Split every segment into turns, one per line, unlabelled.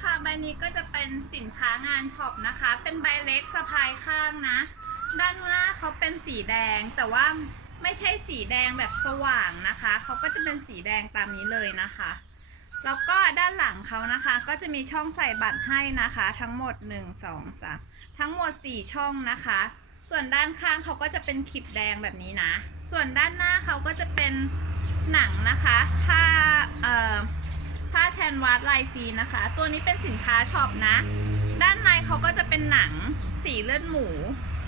ค่ะใบนี้ก็จะเป็นสินค้างานช็อปนะคะ เป็นใบเล็กสะพายข้างนะ ด้านหน้าเขาเป็นสีแดง แต่ว่าไม่ใช่สีแดงแบบสว่างนะคะ เขาก็จะเป็นสีแดงตามนี้เลยนะคะ แล้วก็ด้านหลังเขานะคะ ก็จะมีช่องใส่บัตรให้นะคะ ทั้งหมด 1 2 3 ทั้งหมด 4 ช่องนะคะ ส่วนด้านข้างเขาก็จะเป็นขีดแดงแบบนี้นะ ส่วนด้านหน้าเขาก็จะเป็นหนังนะคะผ้าเอ่อผ้าแท นวาดลายซีนะคะ ตัวนี้เป็นสินค้าช็อปนะ ด้านในเขาก็จะเป็นหนังสีเลือดหมู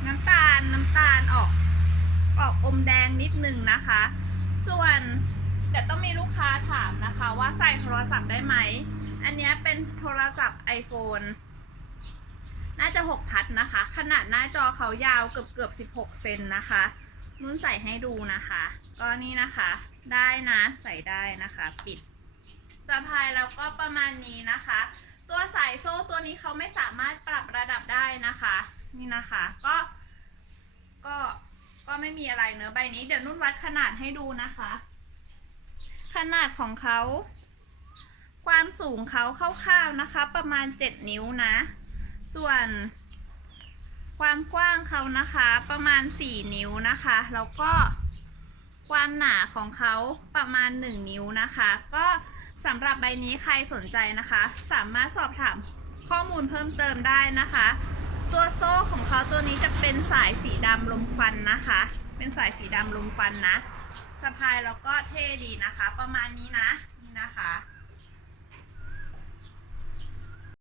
น้ำตาลน้ำตาลออกออกอมแดงนิดนึงนะคะ ส่วนแต่ต้องมีลูกค้าถามนะคะ ว่าใส่โทรศัพท์ได้ไหม อันนี้เป็นโทรศัพท์ iPhone น่าจะ 6 พัดนะคะ ขนาดหน้าจอเขายาวเกือบเกือบ 16 เซนนะคะ นุ่นใส่ให้ดูนะคะ ก็นี่นะคะ ได้นะ ใส่ได้นะคะ ปิด สะพายแล้วก็ประมาณนี้นะคะ ตัวสายโซ่ตัวนี้เขาไม่สามารถปรับระดับได้นะคะ นี่นะคะก็ก็ก็ไม่มีอะไรเนอะใบนี้ เดี๋ยวนุ่นวัดขนาดให้ดูนะคะ ขนาดของเขา ความสูงเขาคร่าวๆนะคะ ประมาณ 7 นิ้วนะ ส่วนความกว้างเขานะคะประมาณ 4 นิ้วนะคะ แล้วก็ความหนาของเขาประมาณ 1 นิ้วนะคะ ก็ สำหรับใบนี้ใครสนใจนะคะ สามารถสอบถามข้อมูลเพิ่มเติมได้นะคะ ตัวโซ่ของเขาตัวนี้จะเป็นสายสีดำลมควันนะคะ เป็นสายสีดำลมควันนะสะพายแล้วก็เท่ดีนะคะ ประมาณนี้นะนี่นะคะ